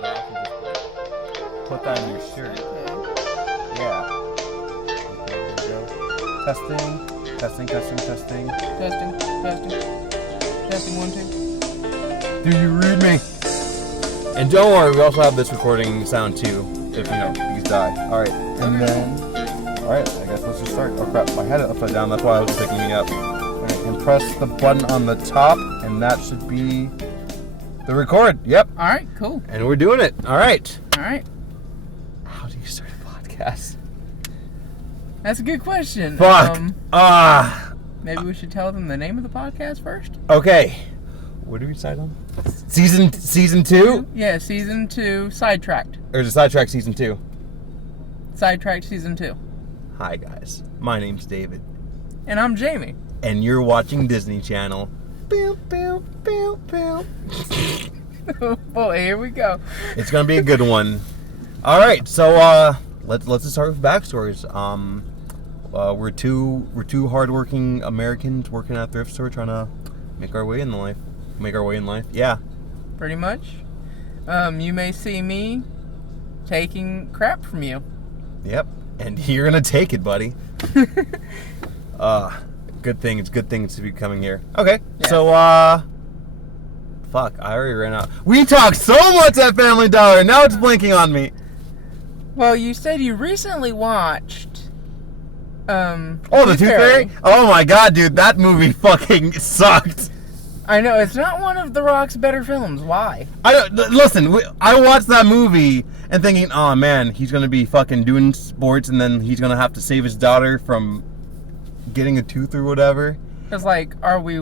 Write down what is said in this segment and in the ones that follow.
that off and just like put that in your shirt. Okay. Yeah. Okay, there you go. Testing. Testing. 1, 2. Do you read me? And don't worry, we also have this recording sound too, if these die. Alright, and then... Alright, I guess let's just start. Oh crap, I had it upside down, that's why I was picking me up. Alright, and press the button on the top, and that should be the record. Yep. Alright, cool. And we're doing it. Alright. Alright. How do you start a podcast? That's a good question. Fuck. Maybe we should tell them the name of the podcast first? Okay. What did we decide on? Season 2? Yeah, season 2, Sidetracked. Or is it Sidetracked season 2? Sidetracked season 2. Hi guys, my name's David. And I'm Jamie. And you're watching Disney Channel. Bow, bow, bow, bow. Boy, here we go. It's gonna be a good one. Alright, so let's just start with backstories. We're two hardworking Americans working at a thrift store trying to make our way in life. Yeah. Pretty much. You may see me taking crap from you. Yep. And you're gonna take it, buddy. Good things to be coming here. Okay. Yeah. So fuck, I already ran out. We talked so much at Family Dollar, now it's blinking on me. Well, you said you recently watched the Tooth Fairy? Oh my god, dude, that movie fucking sucked. I know, it's not one of The Rock's better films. Why? Listen, I watched that movie and thinking, oh man, he's gonna be fucking doing sports and then he's gonna have to save his daughter from getting a tooth or whatever. It's like, are we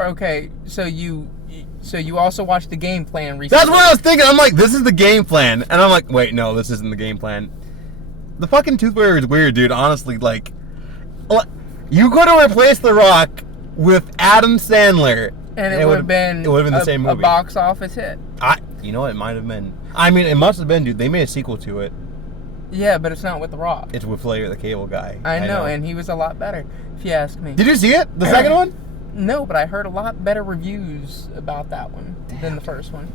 okay? So you also watched the game plan recently? That's what I was thinking. I'm like, this is the game plan, and I'm like, wait, no, this isn't the game plan. The fucking Tooth Fairy is weird, dude. Honestly, like, you could have replaced The Rock with Adam Sandler. And it would have been the same movie. A box office hit. You know what? It might have been. I mean, it must have been, dude. They made a sequel to it. Yeah, but it's not with The Rock. It's with Flair, the cable guy. I know, and he was a lot better, if you ask me. Did you see it? The second one? No, but I heard a lot better reviews about that one than the first one.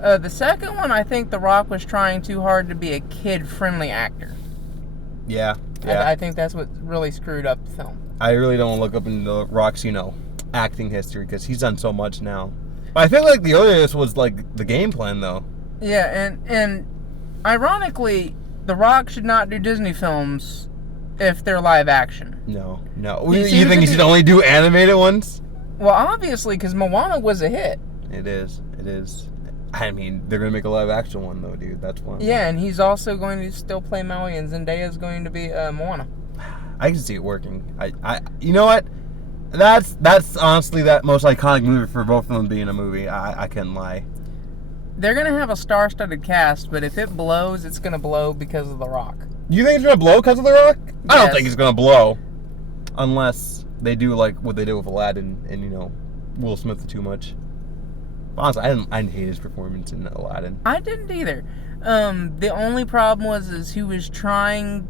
The second one, I think The Rock was trying too hard to be a kid-friendly actor. Yeah. I think that's what really screwed up the film. I really don't look up into The Rock's, acting history because he's done so much now. But I feel like the earliest was like the game plan though. Yeah, and ironically, The Rock should not do Disney films if they're live action. No. You think he should only do animated ones? Well, obviously, because Moana was a hit. It is. I mean, they're gonna make a live action one though, dude. That's one. Yeah, and he's also going to still play Maui, and Zendaya's going to be Moana. I can see it working. You know what? That's honestly that most iconic movie for both of them being a movie. I couldn't lie. They're gonna have a star-studded cast, but if it blows, it's gonna blow because of The Rock. You think it's gonna blow because of The Rock? Yes. I don't think it's gonna blow, unless they do like what they did with Aladdin and Will Smith too much. Honestly, I didn't hate his performance in Aladdin. I didn't either. The only problem was he was trying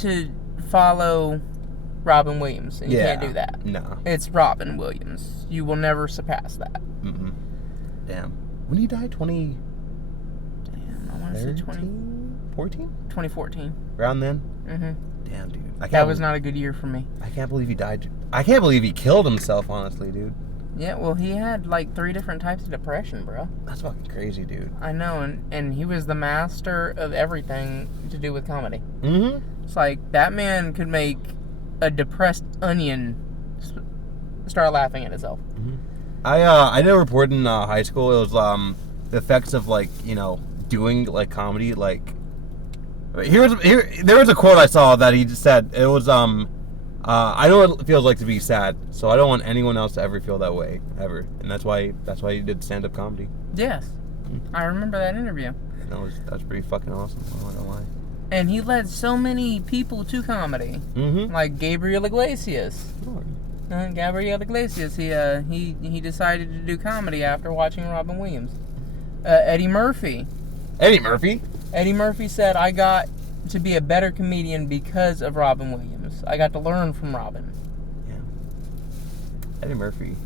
to follow Robin Williams, and you can't do that. No. It's Robin Williams. You will never surpass that. Mm-mm. Damn. When did he die? Damn, I want to say 2014? Around then? Mm-hmm. Damn, dude. That was not a good year for me. I can't believe he died. I can't believe he killed himself, honestly, dude. Yeah, well, he had like 3 different types of depression, bro. That's fucking crazy, dude. I know, and he was the master of everything to do with comedy. Mm-hmm. It's like, that man could make a depressed onion start laughing at itself. Mm-hmm. I did a report in high school. It was the effects of doing comedy. There was a quote I saw that he just said. It was I know what it feels like to be sad, so I don't want anyone else to ever feel that way ever, and that's why he did stand-up comedy. Yes, I remember that interview. That was pretty fucking awesome. I'm not gonna lie. And he led so many people to comedy, like Gabriel Iglesias. Gabriel Iglesias, he decided to do comedy after watching Robin Williams. Eddie Murphy. Eddie Murphy? Eddie Murphy said, I got to be a better comedian because of Robin Williams. I got to learn from Robin. Yeah. Eddie Murphy,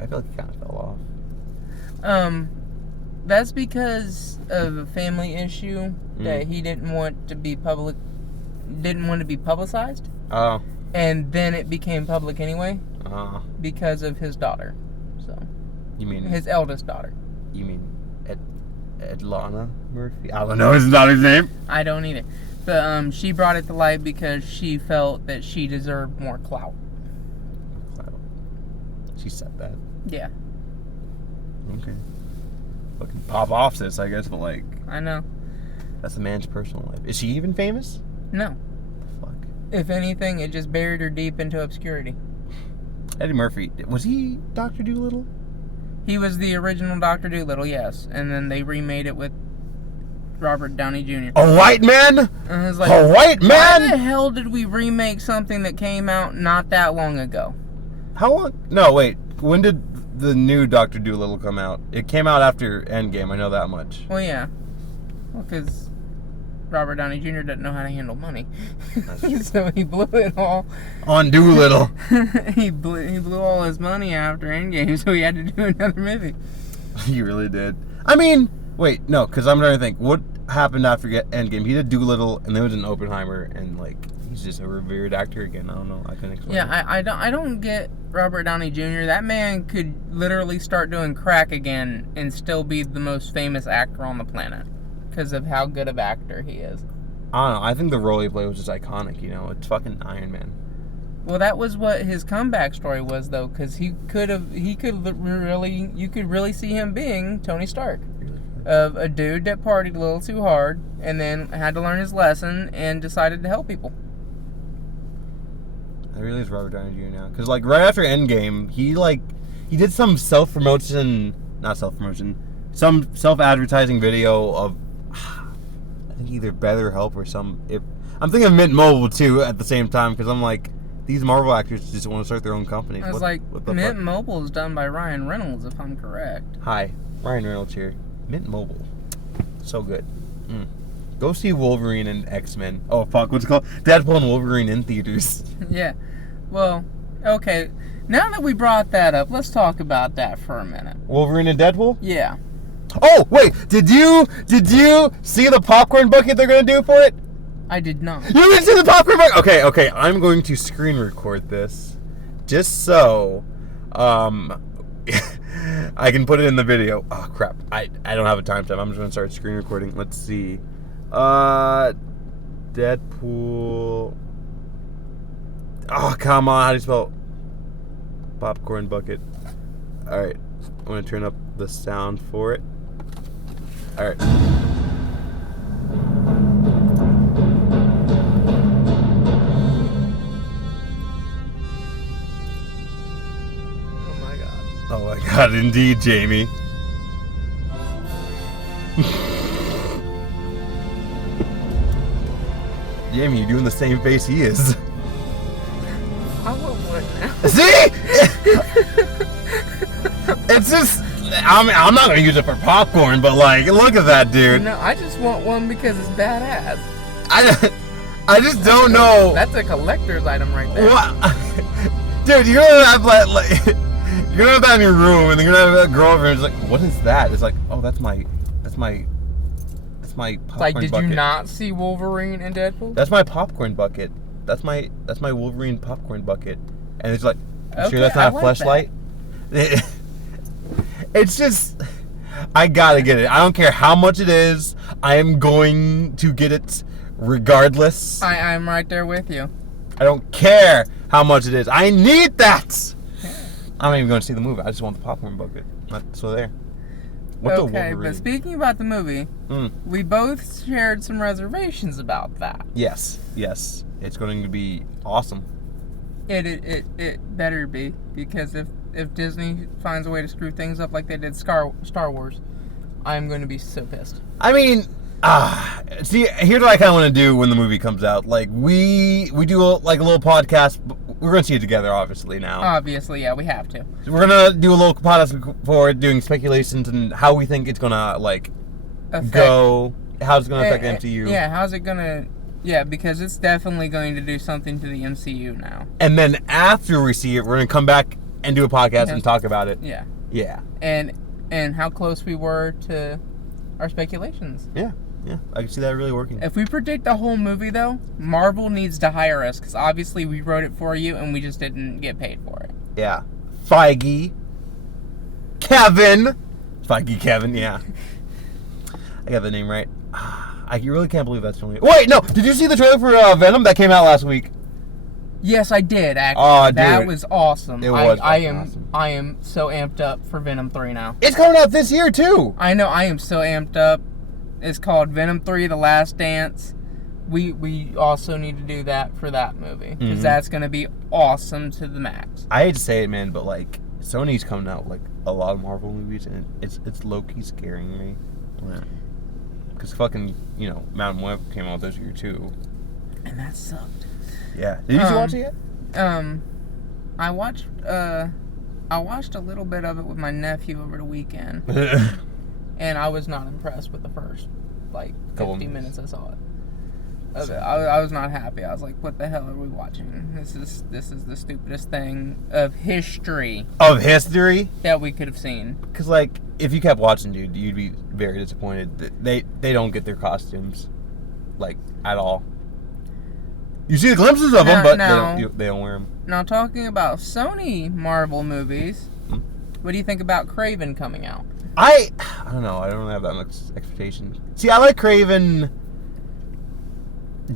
I feel like he kind of fell off. that's because of a family issue that he didn't want to be publicized. Oh. And then it became public anyway. Because of his daughter. So. You mean his eldest daughter? You mean Edlana Murphy? I don't know his daughter's name. I don't either. But she brought it to light because she felt that she deserved more clout. She said that. Yeah. Okay. Fucking pop off this, I guess, but like. I know. That's a man's personal life. Is she even famous? No. The fuck. If anything, it just buried her deep into obscurity. Eddie Murphy, was he Dr. Dolittle? He was the original Dr. Dolittle, yes. And then they remade it with Robert Downey Jr. A white man? And I was like, a white man? Why the hell did we remake something that came out not that long ago? How long? No, wait. When did the new Dr. Dolittle come out? It came out after Endgame, I know that much. Well, yeah. Well, because Robert Downey Jr. doesn't know how to handle money. So he blew it all. On Dolittle. he blew all his money after Endgame, so he had to do another movie. He really did. I mean, wait, no, because I'm trying to think. What happened after Endgame? He did Dolittle, and there was an Oppenheimer, and, like, he's just a revered actor again. I don't know. I couldn't explain it. I don't get Robert Downey Jr. That man could literally start doing crack again and still be the most famous actor on the planet because of how good of actor he is. I don't know. I think the role he played was just iconic, you know? It's fucking Iron Man. Well, that was what his comeback story was, though, because you could really see him being Tony Stark. Of a dude that partied a little too hard and then had to learn his lesson and decided to help people. That really is Robert Downey Jr. now. Because, like, right after Endgame, he did some some self-advertising video of, I think either Better Help or I'm thinking of Mint Mobile, too, at the same time, because I'm like, these Marvel actors just want to start their own companies. I was Mint Mobile is done by Ryan Reynolds, if I'm correct. Hi, Ryan Reynolds here. Mint Mobile. So good. Go see Wolverine and X-Men. Oh, fuck, what's it called? Deadpool and Wolverine in theaters. Yeah. Well, okay. Now that we brought that up, let's talk about that for a minute. Wolverine and Deadpool? Yeah. Oh, wait, did you see the popcorn bucket they're going to do for it? I did not. You didn't see the popcorn bucket? Okay, I'm going to screen record this just so I can put it in the video. Oh, crap. I don't have a timestamp. I'm just going to start screen recording. Let's see. Deadpool. Oh, come on. How do you spell popcorn bucket? Alright. I'm going to turn up the sound for it. Alright. Oh my god, indeed, Jamie. Jamie, you're doing the same face he is. I want one now. See? It's just, I'm not going to use it for popcorn, but like, look at that, dude. No, I just want one because it's badass. I just don't know. That's a collector's item right there. What? Dude, you're going to have like you're gonna have that in your room, and then you're gonna have a girl over and it's like, what is that? It's like, oh, that's my popcorn like, did bucket. you not see Wolverine and Deadpool? That's my popcorn bucket. That's my Wolverine popcorn bucket. And it's like, okay, sure that's not a fleshlight? It's just, I gotta get it. I don't care how much it is. I am going to get it regardless. I'm right there with you. I don't care how much it is. I need that. I'm not even going to see the movie. I just want the popcorn bucket. So there. What's okay, but speaking about the movie, we both shared some reservations about that. Yes. It's going to be awesome. It better be, because if Disney finds a way to screw things up like they did Star Wars, I'm going to be so pissed. I mean, see, here's what I kind of want to do when the movie comes out. Like, we do a little podcast. We're going to see it together, obviously, now. Obviously, yeah, we have to. So we're going to do a little podcast for doing speculations and how we think it's going to, like, go. How it's going to affect the MCU. Yeah, how's it going to... Yeah, because it's definitely going to do something to the MCU now. And then after we see it, we're going to come back and do a podcast and talk about it. Yeah. Yeah. And and how close we were to our speculations. Yeah, I can see that really working. If we predict the whole movie, though, Marvel needs to hire us, because obviously we wrote it for you, and we just didn't get paid for it. Yeah. Feige. Kevin, yeah. I got the name right. I really can't believe that's only... Wait, no! Did you see the trailer for Venom that came out last week? Yes, I did, actually. Oh, dude. That was awesome. It was awesome. I am so amped up for Venom 3 now. It's coming out this year, too! I know, I am so amped up. It's called Venom 3, The Last Dance. We also need to do that for that movie, because that's going to be awesome to the max. I hate to say it, man, but, like, Sony's coming out with, like, a lot of Marvel movies, and it's low-key scaring me. Because fucking, Mountain Web came out this year, too. And that sucked. Yeah. Did you watch it yet? I watched a little bit of it with my nephew over the weekend. And I was not impressed with the first, 50 minutes I saw it. I was not happy. I was like, what the hell are we watching? This is the stupidest thing of history. Of history? That we could have seen. Because, if you kept watching, dude, you'd be very disappointed. They don't get their costumes, at all. You see the glimpses of them, but they don't wear them. Now, talking about Sony Marvel movies, what do you think about Kraven coming out? I don't know. I don't have that much expectation. See, I like Kraven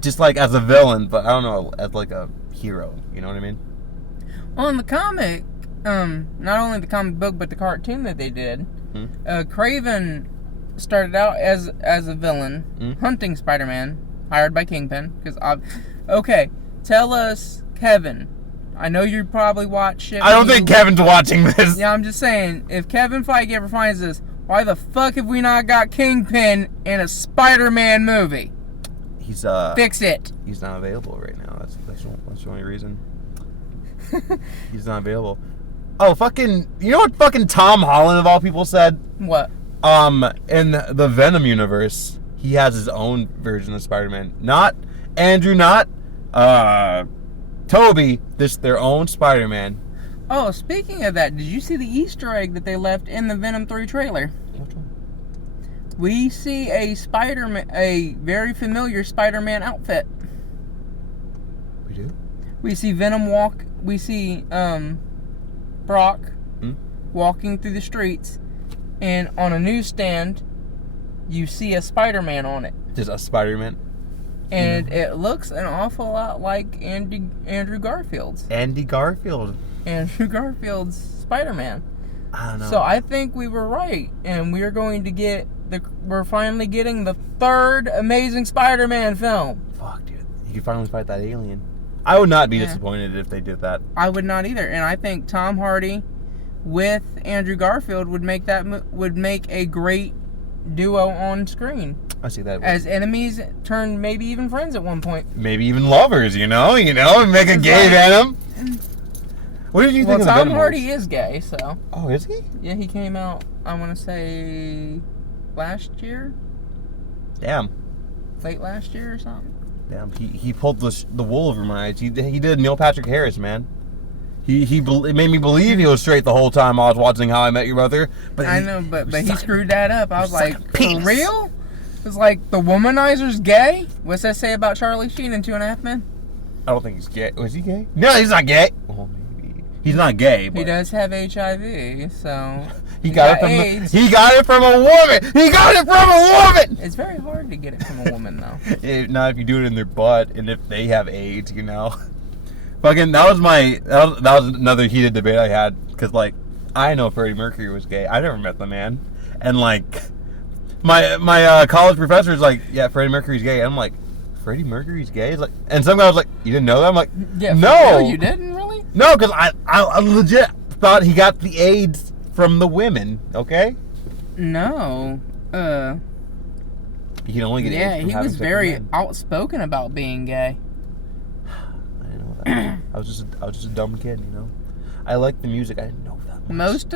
just, as a villain, but I don't know, as, a hero. You know what I mean? Well, in the comic, not only the comic book, but the cartoon that they did, Kraven started out as a villain, hunting Spider-Man, hired by Kingpin, okay, tell us, Kevin. I know you probably watch it. I don't think Kevin's watching this. Yeah, I'm just saying, if Kevin Feige ever finds this, why the fuck have we not got Kingpin in a Spider-Man movie? Fix it. He's not available right now. That's the only reason. He's not available. Oh, you know what fucking Tom Holland of all people said? What? In the Venom universe, he has his own version of Spider-Man. Not Andrew, not Toby, their own Spider-Man. Oh, speaking of that, did you see the Easter egg that they left in the Venom 3 trailer? Which one? We see a very familiar Spider-Man outfit. We do? We see Venom walk. We see Brock walking through the streets, and on a newsstand, you see a Spider-Man on it. Just a Spider-Man? And it looks an awful lot like Andrew Garfield's. Andy Garfield. Andrew Garfield's Spider-Man. I don't know. So I think we were right, and we're going to we're finally getting the third Amazing Spider-Man film. Fuck, dude. You can finally fight that alien. I would not be disappointed if they did that. I would not either, and I think Tom Hardy with Andrew Garfield would make a great duo on screen. I see that. As enemies turn maybe even friends at one point. Maybe even lovers, and make a gay Venom. What did you think of the Venom? Tom Hardy is gay, so. Oh, is he? Yeah, he came out, I want to say, last year? Damn. Late last year or something? Damn, he pulled the wool over my eyes. He did Neil Patrick Harris, man. He made me believe he was straight the whole time I was watching How I Met Your Mother. But I know, but he screwed that up. I was like, for real? It's like, the womanizer's gay? What's that say about Charlie Sheen in 2.5 Men? I don't think he's gay. Was he gay? No, he's not gay. Well, maybe. He's not gay, but... He does have HIV, so... He got it from a woman! He got it from a woman! It's very hard to get it from a woman, though. Not if you do it in their butt, and if they have AIDS, Fucking, that was another heated debate I had, because, I know Freddie Mercury was gay. I never met the man. And, my college professor is like, yeah, Freddie Mercury's gay. And I'm like, Freddie Mercury's gay? He's like, and some guy was like, you didn't know that? I'm like, yeah, no. You didn't, really? No, because I legit thought he got the AIDS from the women, okay? No. He can only get AIDS from he having was sex very with men. outspoken about being gay. I didn't know that. I was just a dumb kid, I liked the music. I didn't know that much.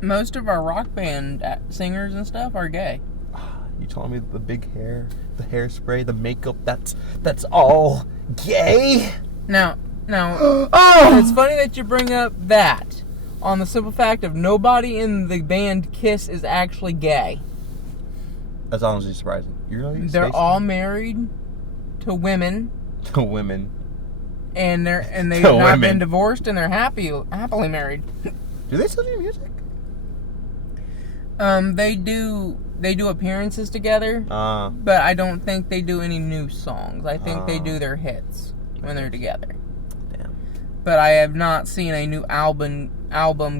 Most of our rock band singers and stuff are gay. You told me the big hair, the hairspray, the makeup, that's all gay? Now, oh! it's funny that you bring up that. on the simple fact of nobody in the band Kiss is actually gay. That's honestly surprising. They're all married to women. To women. And they've not been divorced, and they're happily married. Do they still do music? They do appearances together, but I don't think they do any new songs. I think they do their hits when they're together. Damn. But I have not seen a new album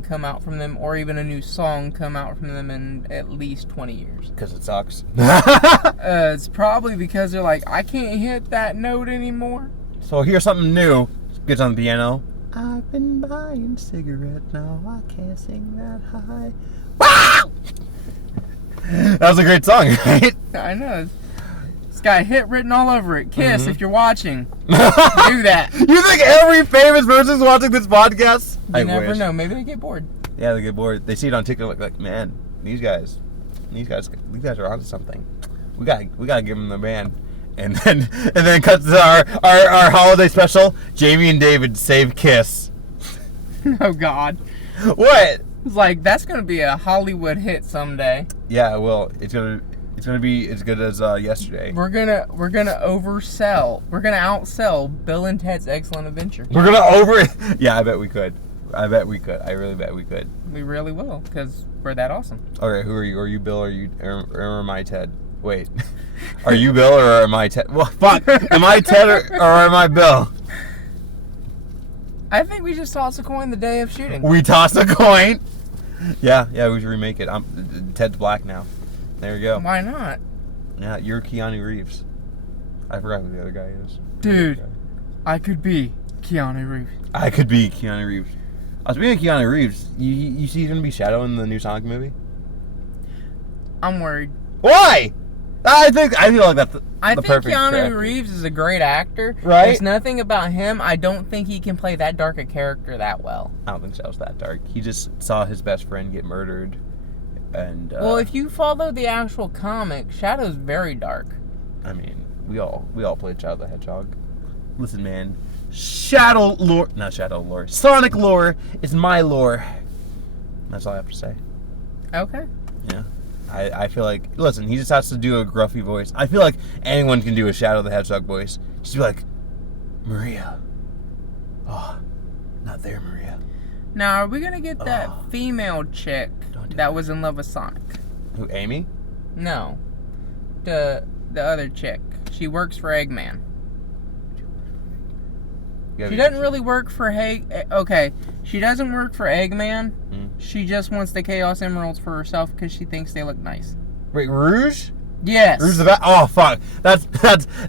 come out from them, or even a new song come out from them in at least 20 years. Because it sucks. It's probably because they're like, I can't hit that note anymore. So here's something new. Gets on the piano. I've been buying cigarettes, now I can't sing that high. Wow! That was a great song, right? I know. It's got hit written all over it. Kiss, if you're watching. Do that. You think every famous person's watching this podcast? You never know. Maybe they get bored. Yeah, they get bored. They see it on TikTok like, man, these guys are onto something. We gotta give them the band. And then cuts to our holiday special. Jamie and David save Kiss. Oh God. What? It's like, that's gonna be a Hollywood hit someday. Yeah, well, it's gonna be as good as yesterday. We're gonna oversell. We're gonna outsell Bill and Ted's Excellent Adventure. We're gonna Yeah, I bet we could. I really bet we could. We really will, because we're that awesome. Okay, who are you? Are you Bill or am I Ted? Wait. Are you Bill or am I Ted? Well, fuck. Am I Ted or am I Bill? I think we just toss a coin the day of shooting. We toss a coin? Yeah, we should remake it. Ted's black now. There you go. Why not? Yeah, you're Keanu Reeves. I forgot who the other guy is. Dude, I could be Keanu Reeves. I could be Keanu Reeves. Speaking of Keanu Reeves, you see he's going to be Shadow in the new Sonic movie? I'm worried. Why? I feel like that's the perfect perfect Keanu character. Reeves is a great actor. Right? There's nothing about him. I don't think he can play that dark a character that well. I don't think Shadow's that dark. He just saw his best friend get murdered. And well, if you follow the actual comic, Shadow's very dark. I mean, we all played Shadow the Hedgehog. Listen, man, Shadow lore, not Shadow lore, Sonic lore is my lore. That's all I have to say. Okay. Yeah. I feel like, listen, he just has to do a gruffy voice. I feel like anyone can do a Shadow the Hedgehog voice. Just be like, Maria. Oh, not there, Maria. Now, are we going to get that female chick that was in love with Sonic? Who, Amy? No. The other chick. She works for Eggman. She doesn't really work for Okay, she doesn't work for Eggman. She just wants the Chaos Emeralds for herself because she thinks they look nice. Wait, Rouge? Yes. Rouge the Bat? Oh, fuck. That's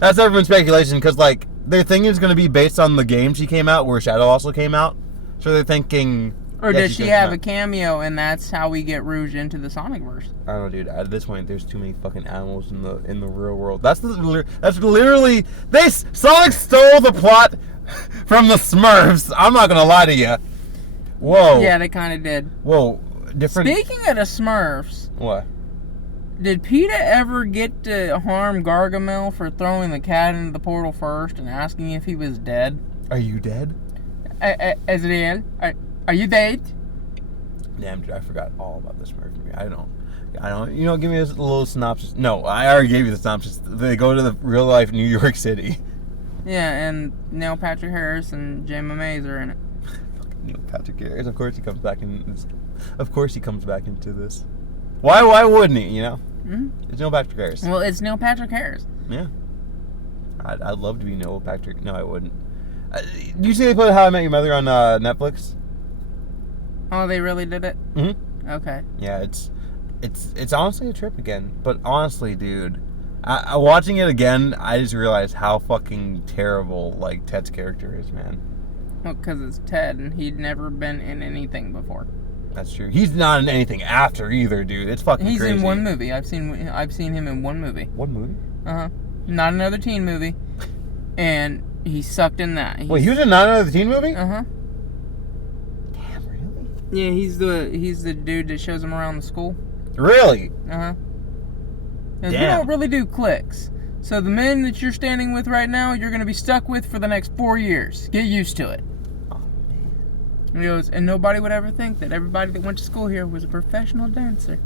everyone's speculation because, like, their thing is going to be based on the game she came out where Shadow also came out. So they're thinking... Or does she have a cameo and that's how we get Rouge into the Sonicverse? I don't know, dude. At this point, there's too many fucking animals in the real world. That's literally... Sonic stole the plot from the Smurfs. I'm not gonna lie to you. Whoa. Yeah, they kind of did. Whoa. Different... Speaking of the Smurfs... What? Did PETA ever get to harm Gargamel for throwing the cat into the portal first and asking if he was dead? Are you dead? Azrael, are you dead? Damn, dude, I forgot all about this Smurf movie. I don't. You know, give me a little synopsis. No, I already gave you the synopsis. They go to the real life New York City. Yeah, and Neil Patrick Harris and Jayma Mays are in it. Neil Patrick Harris. Of course he comes back into this. Why wouldn't he? You know. Mm-hmm. It's Neil Patrick Harris. Well, it's Neil Patrick Harris. Yeah. I'd love to be Neil Patrick. No, I wouldn't. Do you see they put How I Met Your Mother on Netflix? Oh, they really did it? Mm-hmm. Okay. Yeah, it's honestly a trip again. But honestly, dude, watching it again, I just realized how fucking terrible like Ted's character is, man. Well, because it's Ted, and he'd never been in anything before. That's true. He's not in anything after either, dude. It's fucking crazy. He's in one movie. I've seen him in one movie. One movie? Uh-huh. Not another teen movie. And he sucked in that. Wait, he was in not another teen movie? Uh-huh. Damn, really? Yeah, he's the dude that shows him around the school. Really? Uh-huh. Damn. We don't really do clicks. So the men that you're standing with right now, you're going to be stuck with for the next 4 years. Get used to it. Oh, man. And he goes, and nobody would ever think that everybody that went to school here was a professional dancer.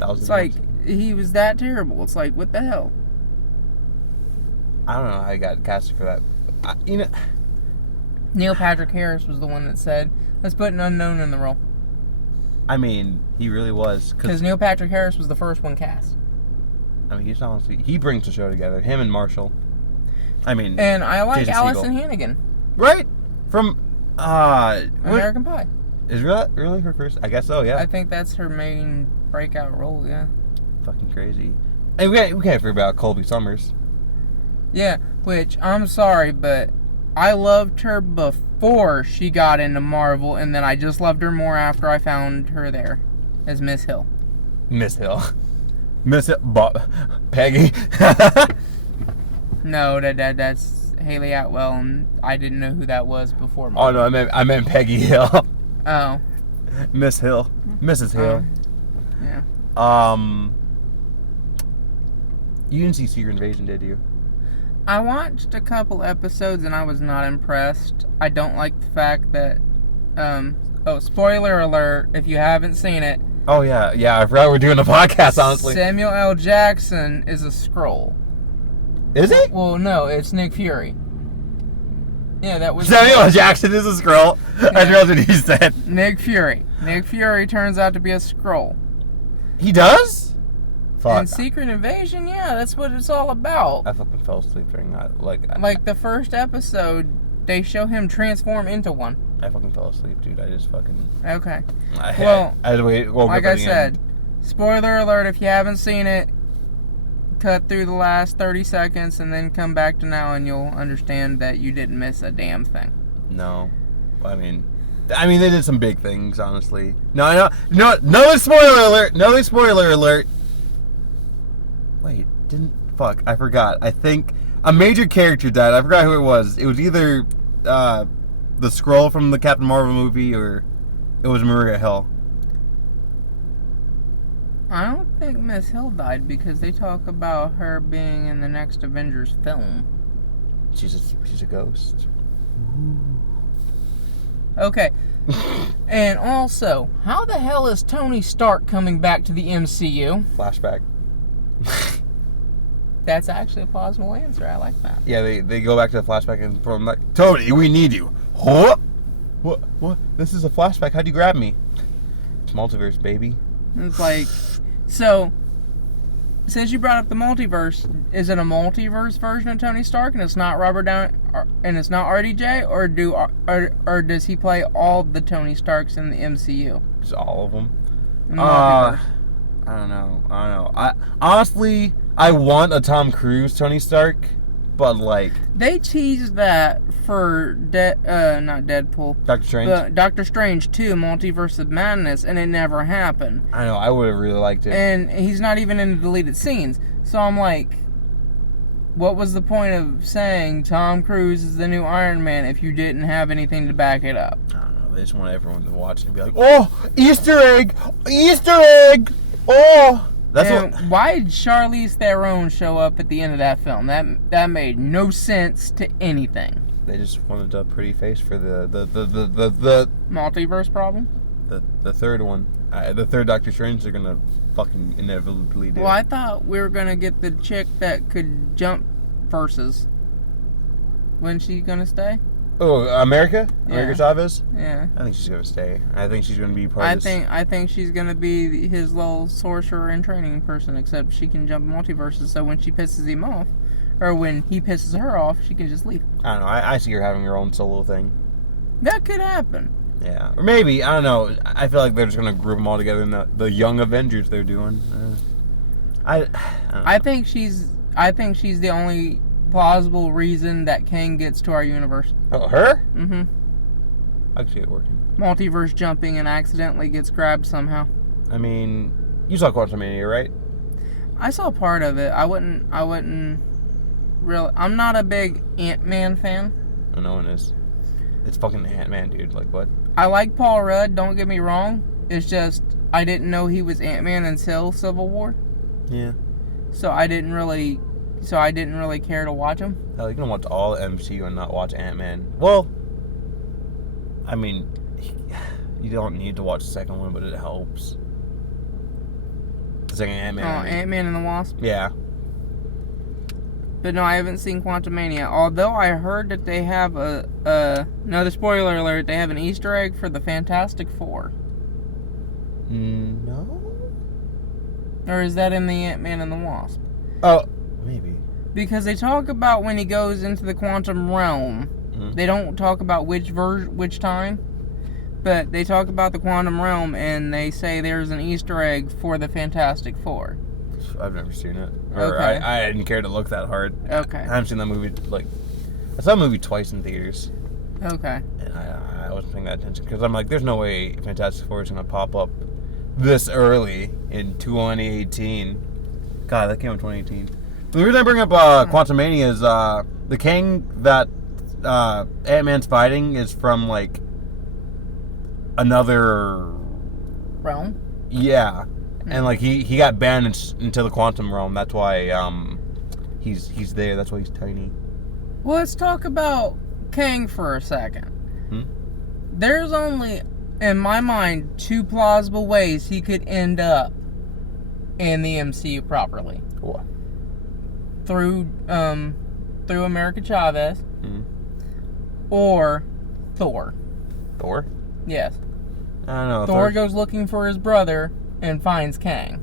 It's like, he was that terrible. It's like, what the hell? I don't know how he got casted for that. Neil Patrick Harris was the one that said, let's put an unknown in the role. I mean, he really was. Because Neil Patrick Harris was the first one cast. I mean, he brings the show together. Him and Marshall. I mean, and I like Jason Allison Segel. Hannigan. Right? From, American Pie. Is that really her first? I guess so, yeah. I think that's her main breakout role, yeah. Fucking crazy. And we can't forget about Colby Summers. Yeah, which, I'm sorry, but I loved her before she got into Marvel, and then I just loved her more after I found her there as Miss Hill. Miss Hill. Miss Hill. Peggy. No, that's Haley Atwell, and I didn't know who that was before Marvel. Oh, no, I meant Peggy Hill. Oh. Miss Hill. Mrs. Hill. Yeah. You didn't see Secret Invasion, did you? I watched a couple episodes and I was not impressed. I don't like the fact that, spoiler alert, if you haven't seen it. Oh, yeah, I forgot we're doing a podcast, honestly. Samuel L. Jackson is a Skrull. Is he? Well, no, it's Nick Fury. Yeah, that was... Samuel L. Jackson is a Skrull? Yeah. I realized what he said. Nick Fury. Nick Fury turns out to be a Skrull. He does? Fuck. In Secret Invasion, yeah, that's what it's all about. I fucking fell asleep during that. Like the first episode, they show him transform into one. I fucking fell asleep, dude. I just fucking... Okay. I like I said, spoiler alert, if you haven't seen it, cut through the last 30 seconds and then come back to now and you'll understand that you didn't miss a damn thing. No. I mean, they did some big things, honestly. No, no spoiler alert! No spoiler alert! Wait, fuck, I forgot. I think a major character died. I forgot who it was. It was either the Skrull from the Captain Marvel movie or it was Maria Hill. I don't think Miss Hill died because they talk about her being in the next Avengers film. She's a ghost. Okay. And also, how the hell is Tony Stark coming back to the MCU? Flashback. That's actually a plausible answer. I like that. Yeah, they go back to the flashback and from like, Tony, we need you. What? This is a flashback. How'd you grab me? It's multiverse, baby. It's like, so, since you brought up the multiverse, is it a multiverse version of Tony Stark and it's not Robert Downey and it's not RDJ, or does he play all the Tony Starks in the MCU? Just all of them. I don't know. Honestly, I want a Tom Cruise Tony Stark, but like they teased that for not Deadpool, Doctor Strange. Doctor Strange 2, Multiverse of Madness, and it never happened. I know. I would have really liked it. And he's not even in the deleted scenes. So I'm like, what was the point of saying Tom Cruise is the new Iron Man if you didn't have anything to back it up? I don't know. They just want everyone to watch and be like, "Oh, Easter egg! Easter egg! Oh!" Why did Charlize Theron show up at the end of that film? That made no sense to anything. They just wanted a pretty face for the multiverse problem. The third one, the third Doctor Strange. They're gonna fucking inevitably do. Well, I thought we were gonna get the chick that could jump versus. When's she gonna stay? Oh, America Chavez. Yeah. I think she's gonna stay. I think she's gonna be part of this. I think she's gonna be his little sorcerer and training person. Except she can jump multiverses, so when she pisses him off, or when he pisses her off, she can just leave. I don't know. I see her having her own solo thing. That could happen. Yeah, or maybe, I don't know. I feel like they're just gonna group them all together in the Young Avengers they're doing. I think she's the only plausible reason that Kang gets to our universe. Oh, her? Mm-hmm. I can see it working. Multiverse jumping and accidentally gets grabbed somehow. I mean, you saw Quantumania, right? I saw part of it. I wouldn't really. I'm not a big Ant-Man fan. Oh, no one is. It's fucking Ant-Man, dude. Like, what? I like Paul Rudd, don't get me wrong. It's just, I didn't know he was Ant-Man until Civil War. Yeah. So I didn't really care to watch him. Hell, you can watch all MCU and not watch Ant-Man. Well, I mean, you don't need to watch the second one, but it helps. The second Ant-Man. Oh, Ant-Man and the Wasp? Yeah. But no, I haven't seen Quantumania. Although I heard that they have another spoiler alert, they have an Easter egg for the Fantastic Four. No? Or is that in the Ant-Man and the Wasp? Oh, maybe. Because they talk about when he goes into the quantum realm. Mm-hmm. They don't talk about which time. But they talk about the quantum realm, and they say there's an Easter egg for the Fantastic Four. I've never seen it. Or okay. I didn't care to look that hard. Okay. I haven't seen that movie, I saw the movie twice in theaters. Okay. And I wasn't paying that attention, because I'm like, there's no way Fantastic Four is going to pop up this early in 2018. God, that came out in 2018. The reason I bring up Quantumania is the Kang that Ant-Man's fighting is from, another... realm? Yeah. And, he got banned into the quantum realm. That's why he's there. That's why he's tiny. Well, let's talk about Kang for a second. There's only, in my mind, 2 plausible ways he could end up in the MCU properly. What? Through America Chavez. Or Thor. Thor? Yes. I don't know. Thor goes looking for his brother and finds Kang.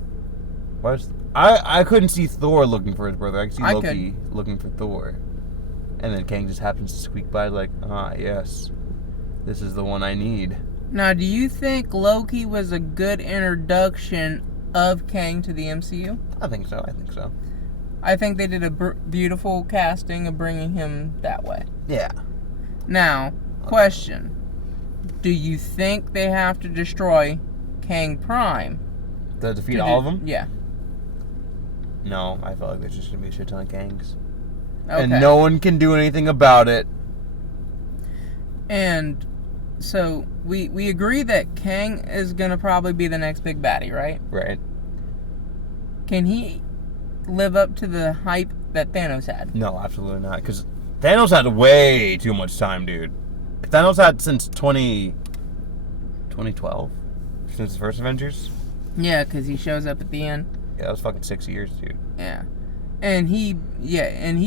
I couldn't see Thor looking for his brother. I could see Loki looking for Thor. And then Kang just happens to squeak by yes. This is the one I need. Now, do you think Loki was a good introduction of Kang to the MCU? I think so. I think they did a beautiful casting of bringing him that way. Yeah. Now, question. Do you think they have to destroy Kang Prime? To defeat all of them? Yeah. No, I feel like there's just going to be a shit ton of Kangs. Okay. And no one can do anything about it. And so, we agree that Kang is going to probably be the next big baddie, right? Right. Can he live up to the hype that Thanos had? No, absolutely not. Because Thanos had way too much time, dude. Thanos had since 2012? Since the first Avengers? Yeah, because he shows up at the end. Yeah, that was fucking 6 years, dude. Yeah. And he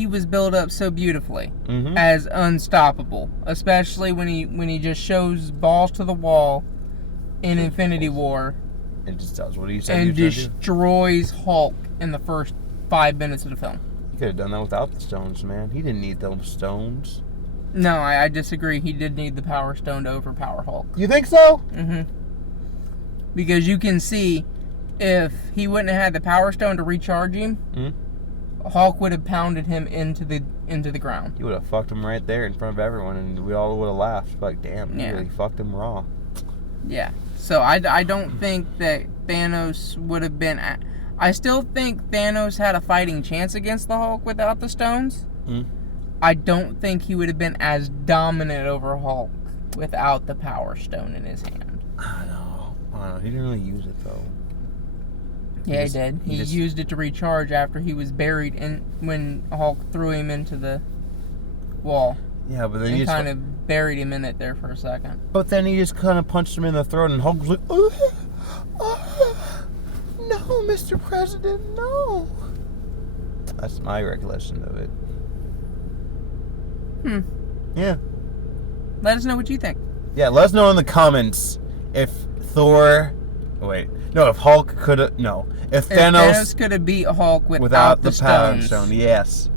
was built up so beautifully as unstoppable. Especially when he just shows balls to the wall in Infinity War. It just does what he said and destroys Hulk in the first 5 minutes of the film. He could have done that without the stones, man. He didn't need those stones. No, I disagree. He did need the Power Stone to overpower Hulk. You think so? Because you can see, if he wouldn't have had the Power Stone to recharge him, Hulk would have pounded him into the ground. He would have fucked him right there in front of everyone, and we all would have laughed. Like, damn, he really fucked him raw. Yeah. So I don't think that Thanos would have been... I still think Thanos had a fighting chance against the Hulk without the stones. I don't think he would have been as dominant over Hulk without the Power Stone in his hand. I know. He didn't really use it, though. Yeah, he did. He used it to recharge after he was buried when Hulk threw him into the wall. Yeah, but then he kind of buried him in it there for a second. But then he just kind of punched him in the throat, and Hulk was like, no, Mr. President, no. That's my recollection of it. Yeah. Let us know what you think. Yeah, let us know in the comments if Thor... Wait. No, if Hulk could have... No. If Thanos could have beat Hulk without the Power stones. Stone. Yes.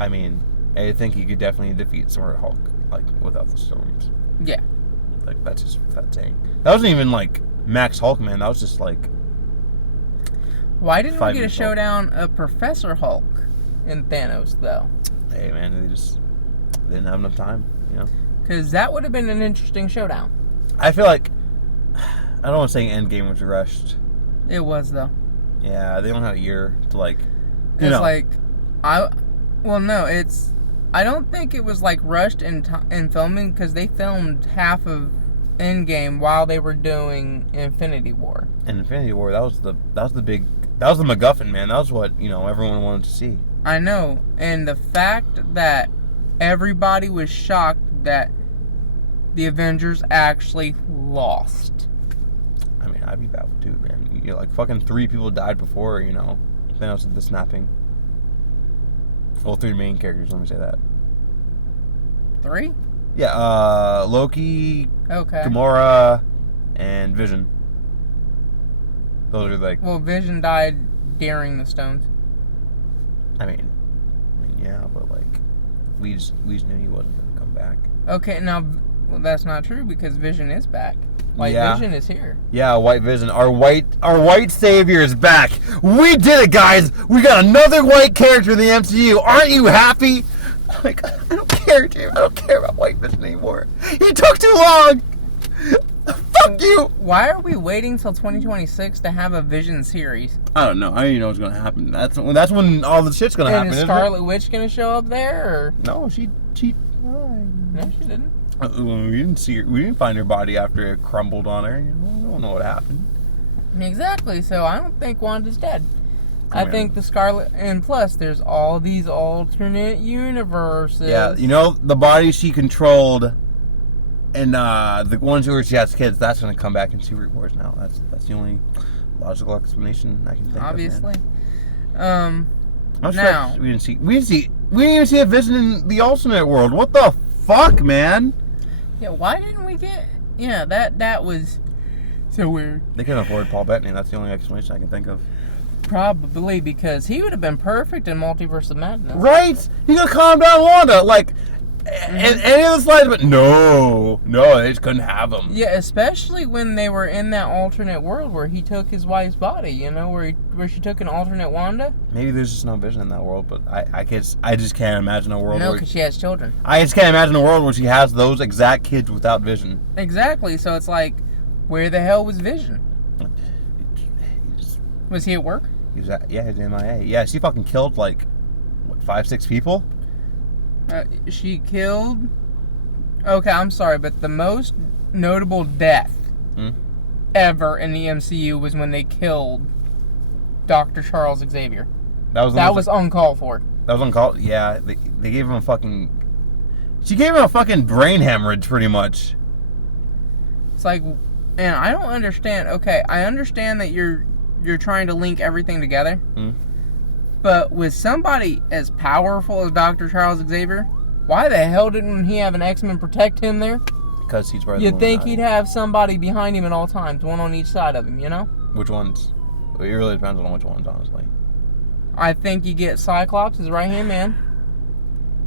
I mean, I think he could definitely defeat Sword Hulk, without the stones. Yeah. That's just that saying. That wasn't even, Max Hulk, man. That was just, Why didn't we get a showdown of Professor Hulk and Thanos, though? Hey, man, they didn't have enough time, you know? Because that would have been an interesting showdown. I feel like... I don't want to say Endgame was rushed. It was, though. Yeah, they only had a year to, I don't think it was, rushed in filming, because they filmed half of Endgame while they were doing Infinity War. And Infinity War, that was the MacGuffin, man. That was what, everyone wanted to see. I know. And the fact that everybody was shocked that the Avengers actually lost. I mean, I'd be baffled too, man. You know, like fucking 3 people died before, you know, Thanos did the snapping. Well, 3 main characters, let me say that. 3? Yeah, Loki, Okay. Gamora, and Vision. Those are like... Well, Vision died during the stones. I mean, yeah, but like, we just knew he wasn't going to come back. Okay, now, well, that's not true because Vision is back. White Vision is here. Yeah, White Vision. Our white savior is back. We did it, guys. We got another white character in the MCU. Aren't you happy? Like, I don't care, dude. I don't care about White Vision anymore. He took too long. Fuck you. Why are we waiting till 2026 to have a Vision series? I don't know. I don't even know what's gonna happen. That's when all the shit's gonna happen. Is Scarlet Witch gonna show up there? Or? No, she. No, she didn't. We didn't see her. We didn't find her body after it crumbled on her. You know, I don't know what happened. Exactly. So I don't think Wanda's dead. I think the Scarlet, and plus there's all these alternate universes. Yeah, you know the body she controlled, and the ones where she has kids. That's gonna come back in Secret Wars now. That's the only logical explanation I can think Obviously. of. Obviously. Now We didn't even see a Vision in the alternate world. What the fuck, man? Yeah, why didn't we get? Yeah, that was so weird. They couldn't afford Paul Bettany. That's the only explanation I can think of. Probably because he would have been perfect in Multiverse of Madness. Right? He could calm down Wanda. Like, and any of the slides, but no, they just couldn't have him. Yeah, especially when they were in that alternate world where he took his wife's body. You know, where she took an alternate Wanda. Maybe there's just no Vision in that world, but I just can't imagine a world. No, where because she has children. I just can't imagine a world where she has those exact kids without Vision. Exactly. So it's like, where the hell was Vision? Was he at work? He was he's MIA. Yeah, she fucking killed like, what, 5-6 people? She killed... Okay, I'm sorry, but the most notable death ever in the MCU was when they killed Dr. Charles Xavier. That was uncalled for. That was uncalled. Yeah, they gave him a fucking... She gave him a fucking brain hemorrhage, pretty much. It's like... And I don't understand... Okay, I understand that you're trying to link everything together. But with somebody as powerful as Dr. Charles Xavier, why the hell didn't he have an X-Men protect him there? Because he's brother. You'd think he'd have somebody behind him at all times, one on each side of him, you know? Which ones? It really depends on which ones, honestly. I think you get Cyclops, his right-hand man,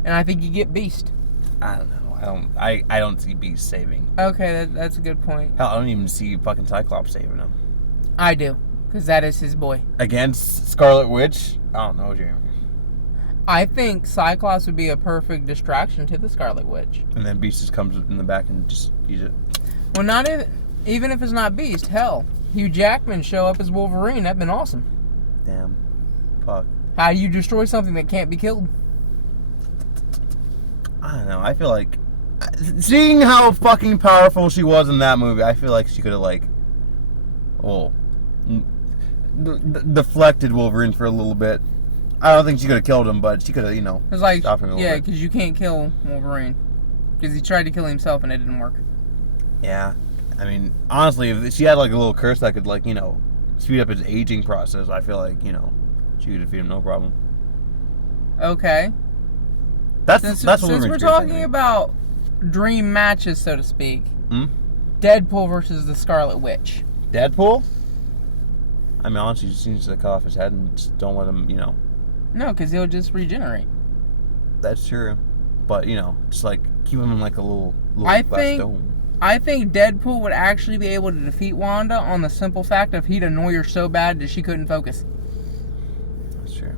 and I think you get Beast. I don't know. I don't see Beast saving. Okay, that's a good point. Hell, I don't even see fucking Cyclops saving him. I do. Because that is his boy. Against Scarlet Witch? I don't know, Jeremy. I think Cyclops would be a perfect distraction to the Scarlet Witch. And then Beast just comes in the back and just eats it. Well, not even if it's not Beast. Hell, Hugh Jackman show up as Wolverine. That'd been awesome. Damn. Fuck. How do you destroy something that can't be killed? I don't know. I feel like... Seeing how fucking powerful she was in that movie, I feel like she could have, like... Oh... deflected Wolverine for a little bit. I don't think she could have killed him, but she could have, you know, it's like, stopped him a little bit. Because you can't kill Wolverine. Because he tried to kill himself and it didn't work. Yeah. I mean, honestly, if she had, like, a little curse that could, like, you know, speed up his aging process, I feel like, you know, she could defeat him no problem. Okay. That's what we're talking about dream matches, so to speak. Deadpool versus the Scarlet Witch. Deadpool? I mean, honestly, he just needs to cut off his head and just don't let him, you know. No, because he'll just regenerate. That's true. But, you know, just, like, keep him in, like, a little I glass think dome. I think Deadpool would actually be able to defeat Wanda on the simple fact of he'd annoy her so bad that she couldn't focus. That's true.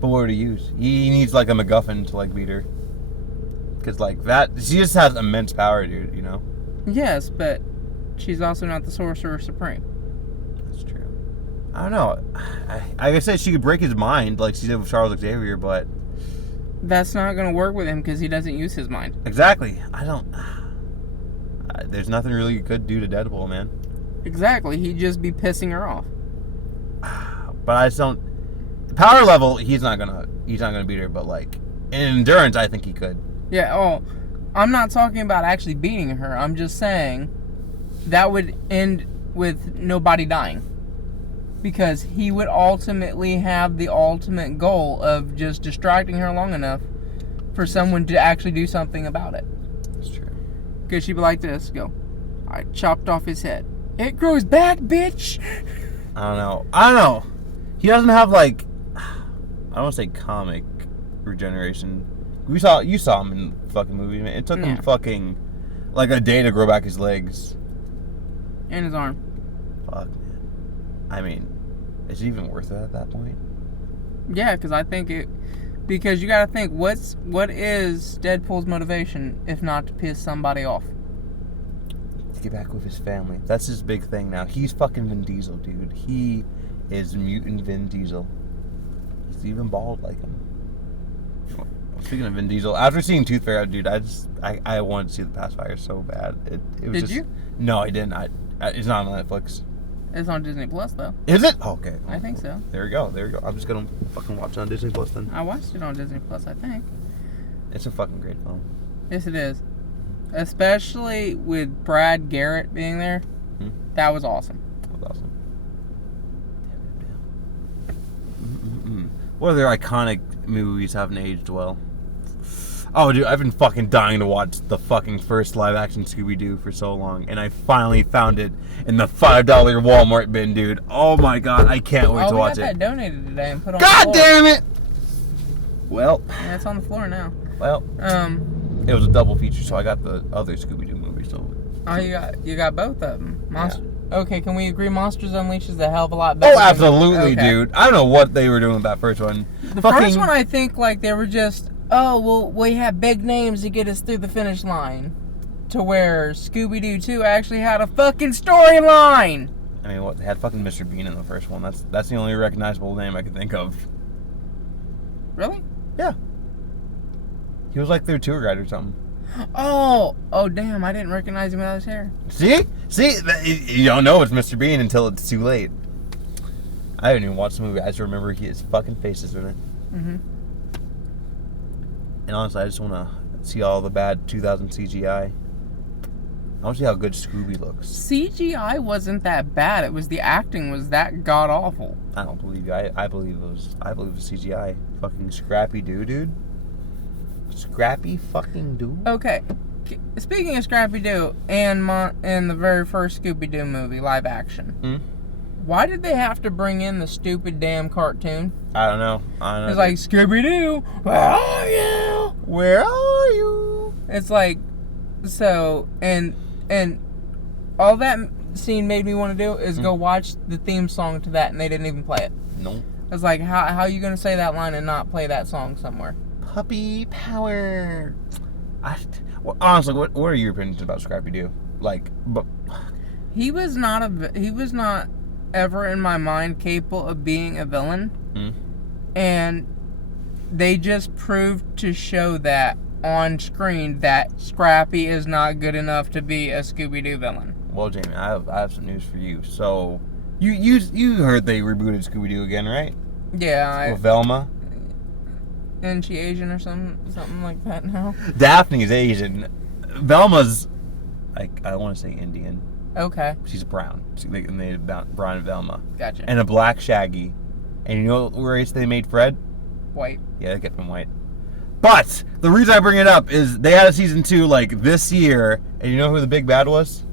But what would he use? He needs, like, a MacGuffin to, like, beat her. Because, like, that... She just has immense power, dude, you know? Yes, but she's also not the Sorcerer Supreme. That's true. I don't know. Like I said, she could break his mind like she did with Charles Xavier, but... That's not going to work with him because he doesn't use his mind. Exactly. I don't... there's nothing really you could do to Deadpool, man. Exactly. He'd just be pissing her off. But I just don't... The power level, he's not gonna beat her, but, like, in endurance, I think he could. Yeah, oh, I'm not talking about actually beating her. I'm just saying that would end with nobody dying. Because he would ultimately have the ultimate goal of just distracting her long enough for someone to actually do something about it. That's true. Because she'd be like this, go, I chopped off his head. It grows back, bitch! I don't know. He doesn't have, like, I don't want to say comic regeneration. You saw him in the fucking movie, man. It took him fucking, like, a day to grow back his legs. And his arm. Fuck, man. I mean, is it even worth it at that point? Yeah, because I think it... Because you gotta think, what is Deadpool's motivation if not to piss somebody off? To get back with his family. That's his big thing now. He's fucking Vin Diesel, dude. He is mutant Vin Diesel. He's even bald like him. Speaking of Vin Diesel, after seeing Tooth Fairy, dude, I wanted to see The Pacifier so bad. It was Did you? No, I didn't. It's not on Netflix. It's on Disney Plus, though. Is it? Oh, okay. I think so. There we go. I'm just gonna fucking watch it on Disney Plus then. I watched it on Disney Plus, I think. It's a fucking great film. Yes, it is. Especially with Brad Garrett being there. That was awesome. That was awesome. What other iconic movies haven't aged well? Oh, dude, I've been fucking dying to watch the fucking first live-action Scooby-Doo for so long, and I finally found it in the $5 Walmart bin, dude. Oh my god, I can't wait to watch it. We got that donated today and put on God the floor. damn it! Well. Yeah, it's on the floor now. Well. It was a double feature, so I got the other Scooby-Doo movie, so. Oh, you got both of them. Okay, can we agree Monsters Unleashed is a hell of a lot better? Oh, absolutely, dude. I don't know what they were doing with that first one. The first one, I think, like, they were just... Oh, well, we have big names to get us through the finish line. To where Scooby-Doo 2 actually had a fucking storyline! I mean, what? They had fucking Mr. Bean in the first one. That's the only recognizable name I can think of. Really? Yeah. He was like their tour guide or something. Oh, damn, I didn't recognize him without his hair. See? You don't know it's Mr. Bean until it's too late. I haven't even watched the movie. I just remember his fucking faces in it. Mm-hmm. And honestly, I just want to see all the bad 2000 CGI. I want to see how good Scooby looks. CGI wasn't that bad. It was the acting was that god awful. I don't believe you. I believe it was CGI. Fucking Scrappy Doo, dude. Scrappy fucking Doo. Okay. Speaking of Scrappy Doo and the very first Scooby Doo movie, live action. Why did they have to bring in the stupid damn cartoon? I don't know. It's like, Scooby-Doo, where are you? Where are you? It's like, so, and all that scene made me want to do is go watch the theme song to that, and they didn't even play it. No. It's like, how are you going to say that line and not play that song somewhere? Puppy power. Well, honestly, what are your opinions about Scrappy-Doo? Like, but... He was not ever in my mind capable of being a villain. And they just proved to show that on screen that Scrappy is not good enough to be a Scooby-Doo villain. Well, Jamie, I have some news for you. So, you heard they rebooted Scooby-Doo again, right? Yeah. With Velma. Isn't she Asian or something like that now? Daphne's Asian. Velma's, I want to say Indian. Okay. She's brown. They brown and Velma. Gotcha. And a black Shaggy. And you know what race they made Fred? White. Yeah, they kept him white. But the reason I bring it up is they had a season 2 like this year, and you know who the big bad was?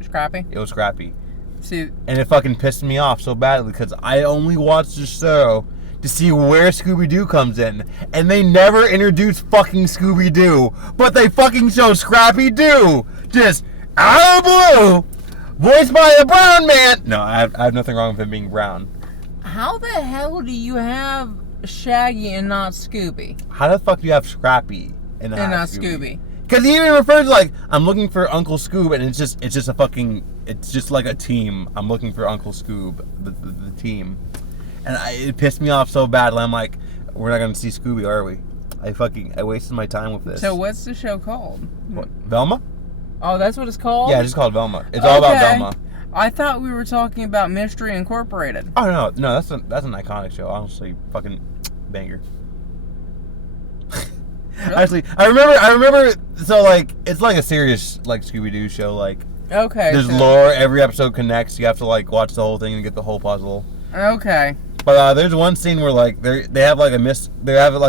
Scrappy. It was Scrappy. See, and it fucking pissed me off so badly because I only watched the show to see where Scooby-Doo comes in, and they never introduced fucking Scooby-Doo, but they fucking show Scrappy-Doo just out of the blue, voiced by a brown man. No, I have nothing wrong with him being brown. How the hell do you have Shaggy and not Scooby? How the fuck do you have Scrappy and not Scooby? Because he even refers to, like, I'm looking for Uncle Scoob, and it's just a fucking, it's just like a team. I'm looking for Uncle Scoob, the team. And it pissed me off so badly. I'm like, we're not going to see Scooby, are we? I wasted my time with this. So what's the show called? What, Velma? Oh, that's what it's called? Yeah, it's just called Velma. It's all about Velma. I thought we were talking about Mystery Incorporated. Oh, no, that's an iconic show. Honestly, fucking banger. Actually, I remember. So like, it's like a serious like Scooby-Doo show. Like, okay, there's lore. Every episode connects. You have to like watch the whole thing and get the whole puzzle. Okay. But there's one scene where like they have like a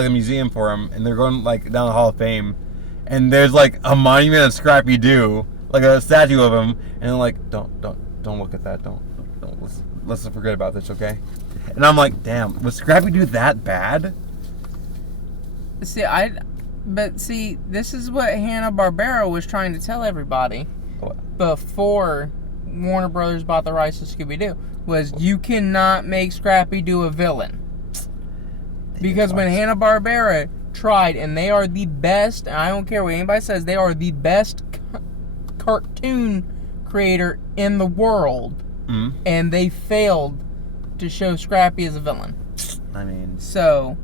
museum for him, and they're going like down the Hall of Fame, and there's like a monument of Scrappy Doo, like a statue of him, and they're like, don't look at that, don't let's forget about this, okay? And I'm like, damn, was Scrappy Doo that bad? See, this is what Hanna-Barbera was trying to tell everybody before Warner Brothers bought the rights to Scooby-Doo. Was you cannot make Scrappy Doo a villain. Because when Hanna-Barbera tried, and they are the best, and I don't care what anybody says, they are the best cartoon creator in the world, and they failed to show Scrappy as a villain. I mean... So...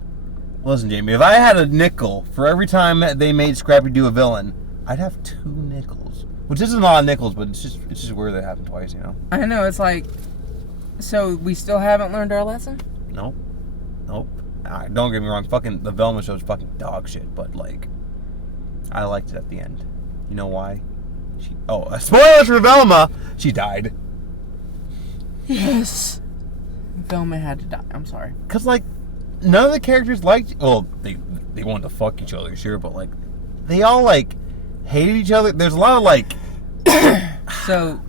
Listen, Jamie, if I had a nickel for every time that they made Scrappy Doo a villain, I'd have 2 nickels. Which isn't a lot of nickels, but it's just weird that it happened twice, you know? I know, it's like... So, we still haven't learned our lesson? Nope. Don't get me wrong, fucking the Velma show is fucking dog shit, but like, I liked it at the end. You know why? Spoilers for Velma! She died. Yes. Velma had to die. I'm sorry. Cause like, none of the characters liked. Well, they wanted to fuck each other, sure, but like, they all like hated each other. There's a lot of like. So,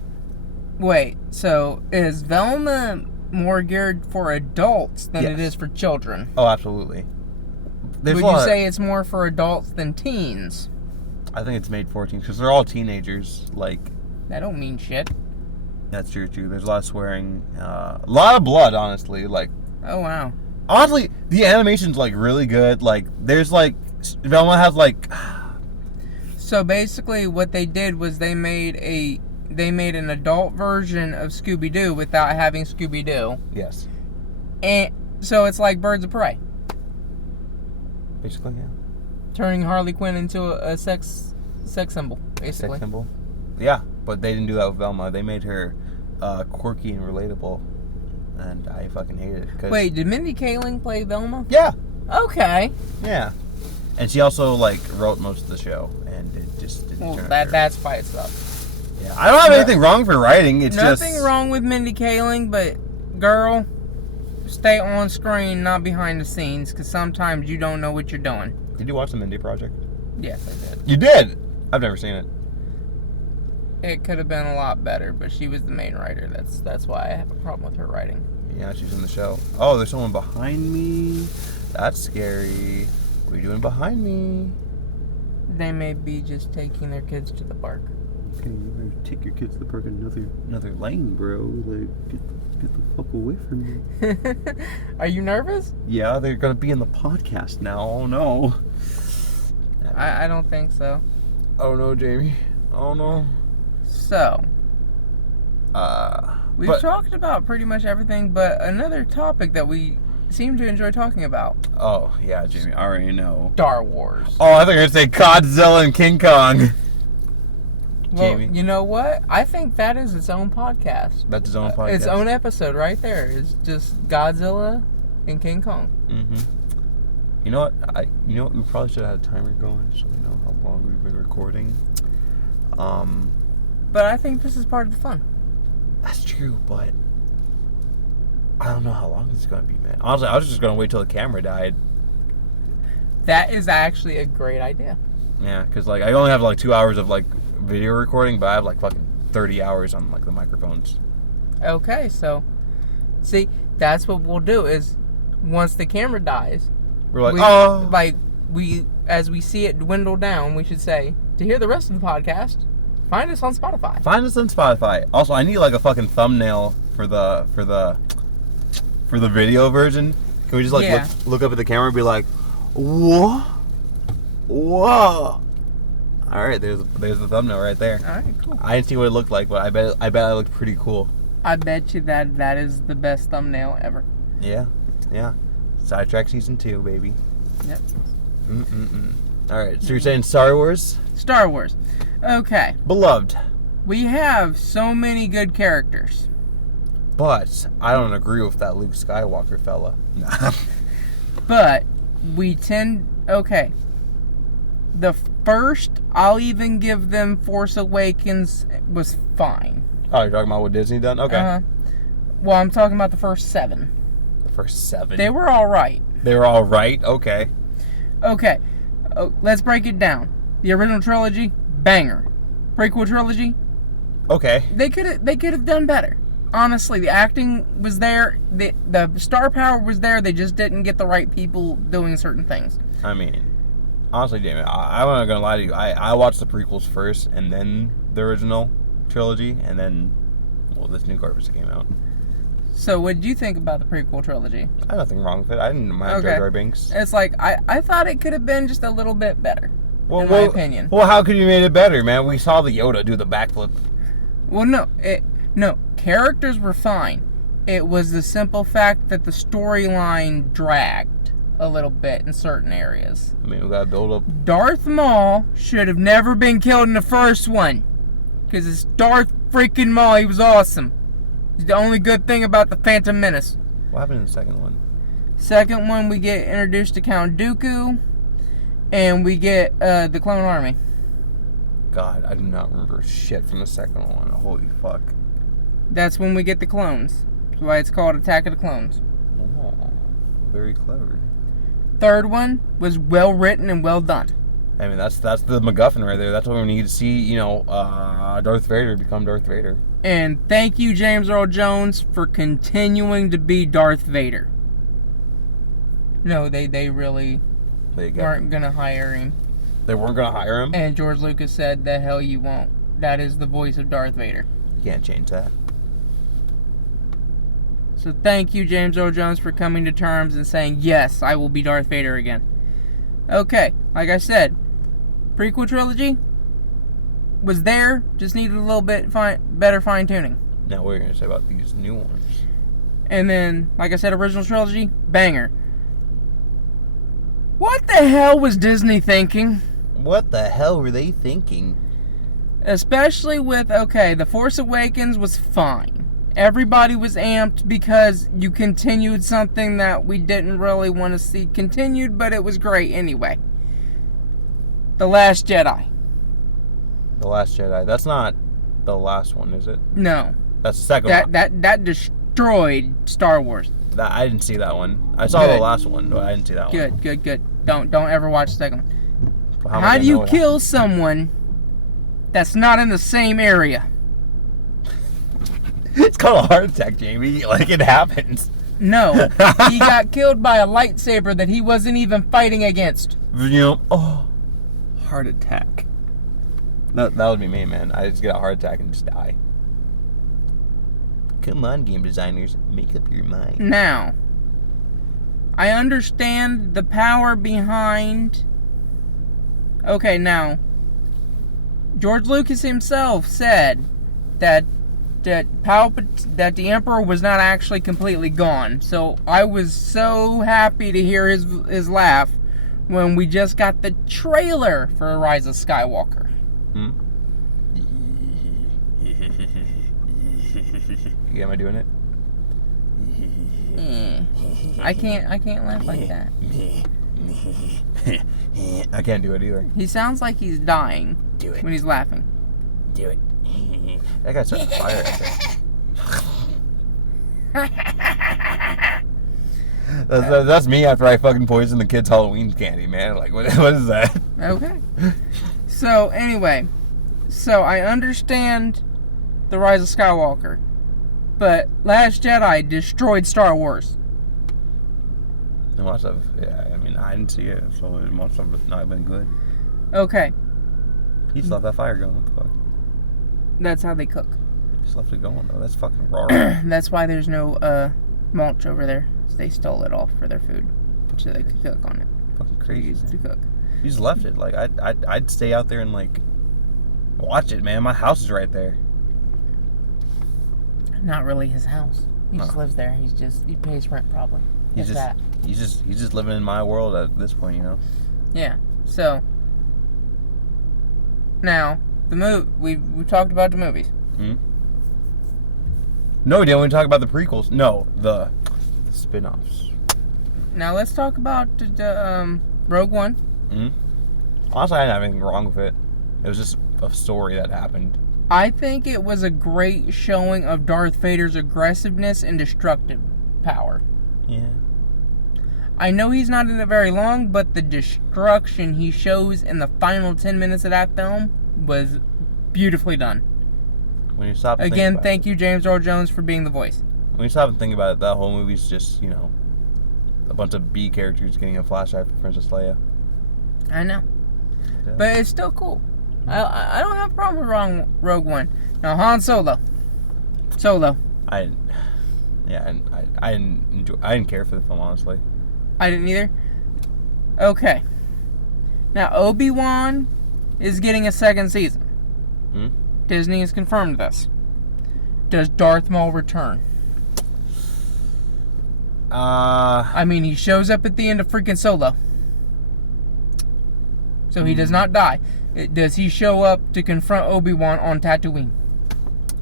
wait. So is Velma more geared for adults than it is for children? Oh, absolutely. Would you say it's more for adults than teens? I think it's made for teens because they're all teenagers. Like, that don't mean shit. That's true. There's a lot of swearing, a lot of blood. Honestly, like. Oh wow. Honestly, the animation's like really good. Like, there's like Velma has like. So basically, what they did was they made an adult version of Scooby-Doo without having Scooby-Doo. Yes. And so it's like Birds of Prey. Basically, yeah. Turning Harley Quinn into a sex symbol, basically. Sex symbol. Yeah, but they didn't do that with Velma. They made her quirky and relatable, and I fucking hate it. Wait, did Mindy Kaling play Velma? Yeah. Okay. Yeah. And she also like wrote most of the show, and it just didn't turn out that's by itself. Yeah, I don't have anything wrong for writing. It's nothing just wrong with Mindy Kaling, but girl, stay on screen, not behind the scenes, because sometimes you don't know what you're doing. Did you watch the Mindy Project? Yes, I did. You did? I've never seen it. It could have been a lot better, but she was the main writer. That's why I have a problem with her writing. Yeah, she's in the show. Oh, there's someone behind me. That's scary. What are you doing behind me? They may be just taking their kids to the park. Okay, you better take your kids to the park another lane, bro. Like, get the fuck away from me. Are you nervous? Yeah, they're gonna be in the podcast now. Oh no. I don't think so. Oh no, Jamie. Oh no. So. We've talked about pretty much everything, but another topic that we seem to enjoy talking about. Oh, yeah, Jamie, I already know. Star Wars. Oh, I thought you were going to say Godzilla and King Kong. Well, Jamie. You know what? I think that is its own podcast. That's its own podcast? Its own episode right there. It's just Godzilla and King Kong. Mm-hmm. You know what? We probably should have had a timer going so we know how long we've been recording. But I think this is part of the fun. That's true, but I don't know how long this is going to be, man. Honestly, I was just going to wait till the camera died. That is actually a great idea. Yeah, because like I only have like 2 hours of like video recording, but I have like fucking 30 hours on like the microphones. Okay, so see, that's what we'll do is once the camera dies, we're like, as we see it dwindle down, we should say, to hear the rest of the podcast, find us on Spotify. Find us on Spotify. Also, I need like a fucking thumbnail for the video version. Can we just like look up at the camera and be like, whoa, whoa. All right, there's the thumbnail right there. All right, cool. I didn't see what it looked like, but I bet I looked pretty cool. I bet you that is the best thumbnail ever. Yeah. Sidetracked season 2, baby. Yep. All right, so you're saying Star Wars? Star Wars. Okay. Beloved. We have so many good characters. But I don't agree with that Luke Skywalker fella. But we tend... Okay. The first, I'll even give them Force Awakens was fine. Oh, you're talking about what Disney done? Okay. Well, I'm talking about the first 7. The first 7? They were all right. They were all right? Okay. Okay. Let's break it down. The original trilogy, banger. Prequel trilogy, okay. They could have done better. Honestly, the acting was there. The star power was there. They just didn't get the right people doing certain things. I mean, honestly, Jamie, I'm not gonna lie to you. I watched the prequels first, and then the original trilogy, and then, well, this new garbage that came out. So, what did you think about the prequel trilogy? I had nothing wrong with it. I didn't mind Jar Jar Binks. It's like I thought it could have been just a little bit better. In my opinion. Well, how could you made it better, man? We saw the Yoda do the backflip. Well, no. Characters were fine. It was the simple fact that the storyline dragged a little bit in certain areas. I mean, we gotta build up. Darth Maul should have never been killed in the first one. Because it's Darth freaking Maul. He was awesome. He's the only good thing about the Phantom Menace. What happened in the second one? Second one, we get introduced to Count Dooku. And we get the Clone Army. God, I do not remember shit from the second one. Holy fuck. That's when we get the clones. That's why it's called Attack of the Clones. Oh, very clever. Third one was well written and well done. I mean, that's the MacGuffin right there. That's what we need to see, Darth Vader become Darth Vader. And thank you, James Earl Jones, for continuing to be Darth Vader. No, they really weren't going to hire him. They weren't going to hire him? And George Lucas said, the hell you won't. That is the voice of Darth Vader. You can't change that. So thank you, James Earl Jones, for coming to terms and saying, yes, I will be Darth Vader again. Okay, like I said, prequel trilogy was there, just needed a little bit better fine-tuning. Now, what are you going to say about these new ones? And then, like I said, original trilogy, banger. What the hell was Disney thinking? What the hell were they thinking? Especially with, The Force Awakens was fine. Everybody was amped because you continued something that we didn't really want to see continued, but it was great anyway. The Last Jedi. The Last Jedi. That's not the last one, is it? No. That's the second one. That destroyed Star Wars. I didn't see that one. I saw the last one, but I didn't see that one. Good. Don't ever watch the second one. How do you kill someone that's not in the same area? It's called a heart attack, Jamie. Like, it happens. No. He got killed by a lightsaber that he wasn't even fighting against. Oh. Heart attack. That would be me, man. I just get a heart attack and just die. Come on, game designers. Make up your mind. Now, I understand the power behind... now, George Lucas himself said that the Emperor was not actually completely gone. So I was so happy to hear his laugh when we just got the trailer for Rise of Skywalker. Am I doing it? I can't laugh like that. I can't do it either. He sounds like he's dying. Do it. When he's laughing. Do it. That guy's starting to fire right there. That's me after I fucking poisoned the kids' Halloween candy, man. Like, what is that? Okay. So, anyway. So, I understand the Rise of Skywalker. But Last Jedi destroyed Star Wars. It must have. Yeah, I mean, I didn't see it, so it must have not been good. Okay. He just left that fire going. What the fuck? That's how they cook. Just left it going, though. That's fucking raw. That's why there's no mulch over there. They stole it off for their food, so they could cook on it. Fucking crazy. To cook. You just left it. Like, I'd stay out there and, like, watch it, man. My house is right there. Not really his house. He just lives there. He pays rent probably. He's just living in my world at this point, you know. Yeah. So now we talked about the movies. Hmm. No, we didn't. We talk about the prequels. No, the spin-offs. Now let's talk about the Rogue One. Hmm. Honestly, I didn't have anything wrong with it. It was just a story that happened. I think it was a great showing of Darth Vader's aggressiveness and destructive power. Yeah. I know he's not in it very long, but the destruction he shows in the final 10 minutes of that film was beautifully done. When you stop and Again, think about thank you, James Earl Jones, for being the voice. When you stop and think about it, that whole movie's just, you know, a bunch of B characters getting a flashback for Princess Leia. I know. Yeah. But it's still cool. I don't have a problem with Rogue One. Now, Han Solo. I didn't care for the film, honestly. I didn't either. Okay. Now, Obi-Wan is getting a second season. Disney has confirmed this. Does Darth Maul return? I mean, he shows up at the end of freaking Solo. So he does not die. Does he show up to confront Obi-Wan on Tatooine?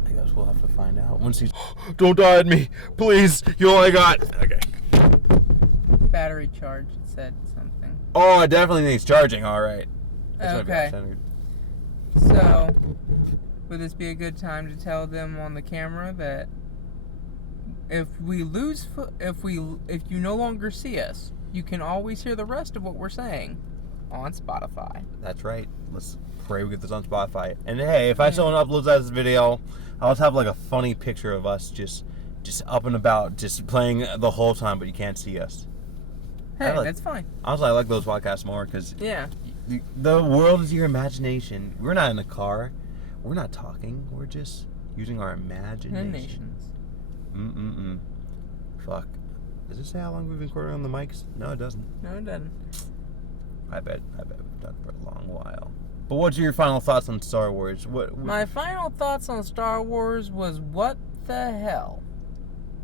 I guess we'll have to find out. Once he's... Don't die at me! Please! You all I got! Okay. Battery charge, it said something. Oh, it definitely needs charging, alright. Okay. So, would this be a good time to tell them on the camera that if you no longer see us, you can always hear the rest of what we're saying on Spotify. That's right. Let's pray we get this on Spotify. And hey, if someone uploads this video, I'll just have like a funny picture of us just up and about, just playing the whole time, but you can't see us. Hey, that's fine. Honestly, I like those podcasts more because the world is your imagination. We're not in a car. We're not talking. We're just using our imagination. Fuck. Does it say how long we've been recording on the mics? No, it doesn't. No, it doesn't. I bet we've done for a long while. But what's your final thoughts on Star Wars? My final thoughts on Star Wars was, what the hell?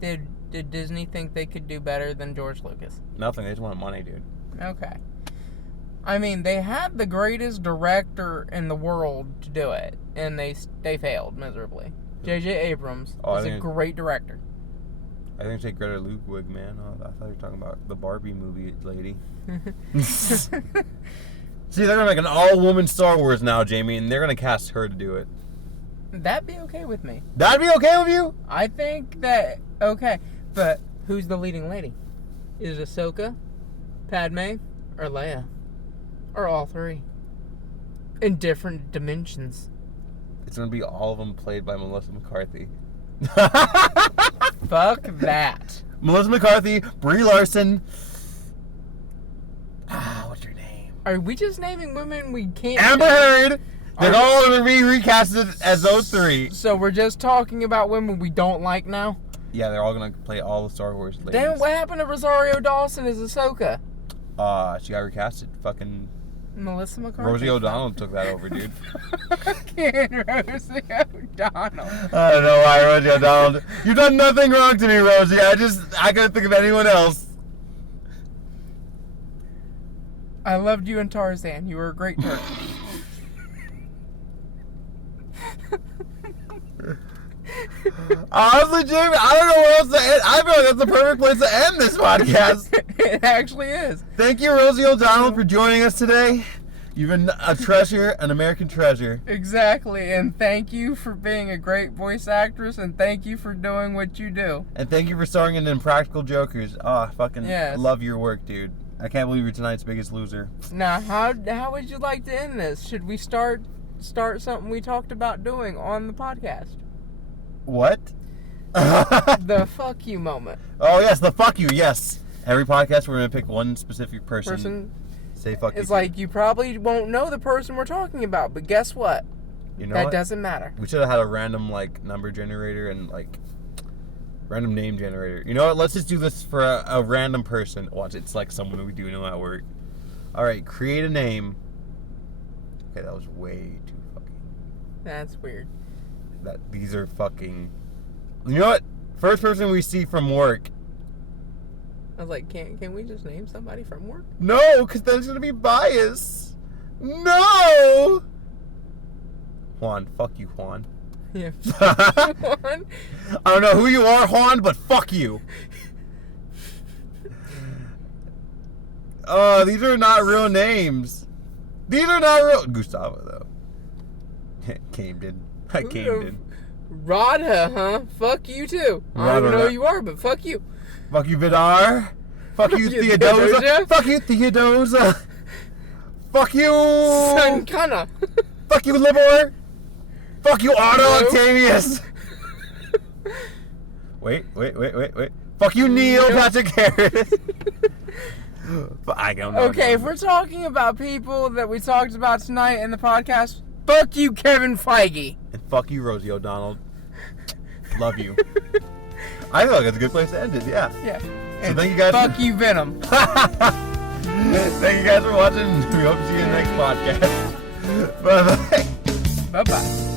Did Disney think they could do better than George Lucas? Nothing. They just want money, dude. Okay. I mean, they had the greatest director in the world to do it, and they failed miserably. J.J. Abrams is a great director. I think it's Greta Ludwig, man. I thought you were talking about the Barbie movie lady. See, they're going to make an all-woman Star Wars now, Jamie, and they're going to cast her to do it. That'd be okay with me. That'd be okay with you? I think that, okay. But who's the leading lady? Is it Ahsoka, Padme, or Leia? Or all three? In different dimensions. It's going to be all of them played by Melissa McCarthy. Fuck that. Melissa McCarthy, Brie Larson. What's your name? Are we just naming women we can't... Amber Heard! They're all going to be recasted as those three. So we're just talking about women we don't like now? Yeah, they're all going to play all the Star Wars ladies. Then what happened to Rosario Dawson as Ahsoka? She got recasted. Fucking... Melissa McCarthy. Rosie O'Donnell took that over, dude. Fucking Rosie O'Donnell. I don't know why Rosie O'Donnell... You've done nothing wrong to me, Rosie. I couldn't think of anyone else. I loved you in Tarzan. You were a great turkey. Honestly, Jamie, I don't know where else to end. I feel like that's the perfect place to end this podcast. It actually is. Thank you, Rosie O'Donnell, for joining us today. You've been a treasure, an American treasure. Exactly, and thank you for being a great voice actress, and thank you for doing what you do. And thank you for starring in Impractical Jokers. Oh, I fucking love your work, dude. I can't believe you're tonight's biggest loser. Now, how would you like to end this? Should we start something we talked about doing on the podcast? What? The fuck you moment. Oh, yes, the fuck you, yes. Every podcast, we're going to pick one specific person. Say fuck you. It's like, you probably won't know the person we're talking about, but guess what? You know that what? doesn't matter. We should have had a random, number generator and, random name generator. You know what? Let's just do this for a random person. Watch, it's like someone we do know at work. All right, create a name. Okay, that was way too fucking... That's weird. These are fucking... You know what? First person we see from work. I was like, can we just name somebody from work? No, because then it's going to be bias. No! Juan. Fuck you, Juan. Yeah. Juan. I don't know who you are, Juan, but fuck you. These are not real names. These are not real. Gustavo, though. Camden. I Camden. Radha, huh? Fuck you, too. I don't even know who you are, but fuck you. Fuck you, Vidar. Fuck you, Theodosia. Fuck you, Theodosia. Fuck you. Sankana. Fuck you, Libor. Fuck you, Otto Octavius. Wait. Fuck you, Neil Patrick Harris. I don't know. Okay, if we're talking about people that we talked about tonight in the podcast, fuck you, Kevin Feige. And fuck you, Rosie O'Donnell. Love you. I feel like that's a good place to end it, yeah. Yeah. So and thank you guys. Fuck you, Venom. Thank you guys for watching. We hope to see you in the next podcast. Bye-bye. Bye-bye.